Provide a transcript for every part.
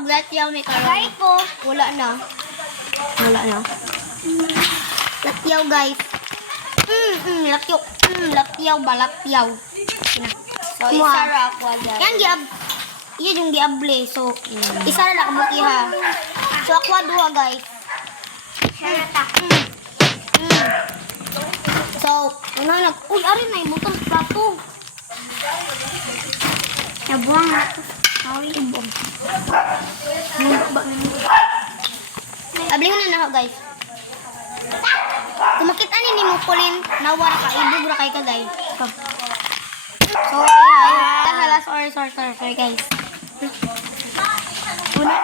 maglatyaw may karon. ko. Wala na. Wala na. Latyaw guys. Latyaw. Latyaw ba? Latyaw. So, isa ra ako agad. Yan giab. Iya yung giable. So, isa ra nakabuti ha. So, ako duha guys. Sarata. So, ano nag... Uy, ari na ibutang plato. Nabuang na ito. Sorry. Abling na ako guys. Kung makita ni mo Pauline, nawara ka, ibog ra kay kagay. Sorry guys. Una.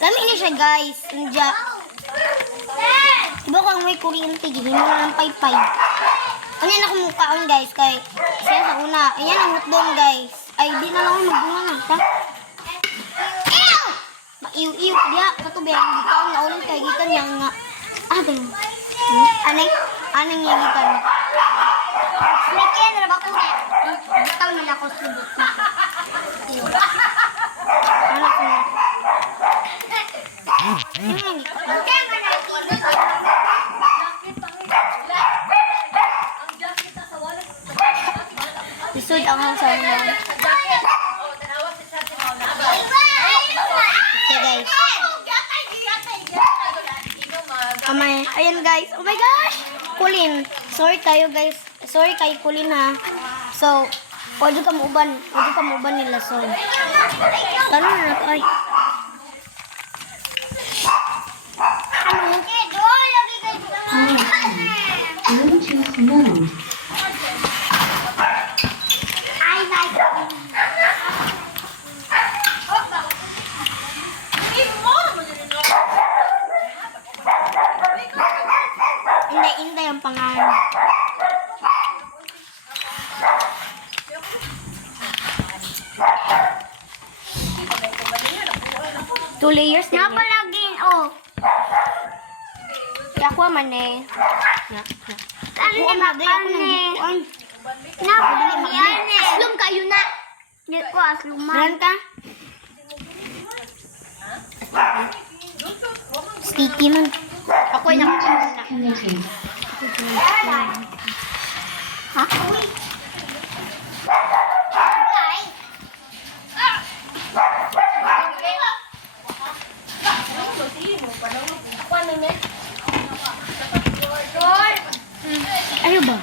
Lami ni siya guys. Nandiya. Diba kung may kuryente, gihin mo ng paypay. Ano na kumukaon guys, kay siya sa una. Ayan ang hotdog guys. Ay, di na lang ako magbunga na. Ta? Ew! Maiw-iw. Diya, katubig. Gikaon na ulit kay gikan yang nga. Dang. Anay nga gikan. Lagyan na ba ko na? Bitaw nila ako subot na. Ano ko na? Isod ang hansan mo. Okay guys. Ayan guys. Oh my gosh! Kulin. Sorry kayo guys. Sorry kay Kulin ha. So, pwede ka mauban. Pwede ka mauban nila. So, gano'n na nato ay. Bluetooth mode. Inday ang pangalan. Two layers na. Napalagin, oh. Kaya ako man eh. Ano ni makan eh? Napalagyan eh. Aslum kayo na. Hindi ko asluman. Meron ka? Sticky man. Ako ay nakakita na. Connected. Ha? Ano ba?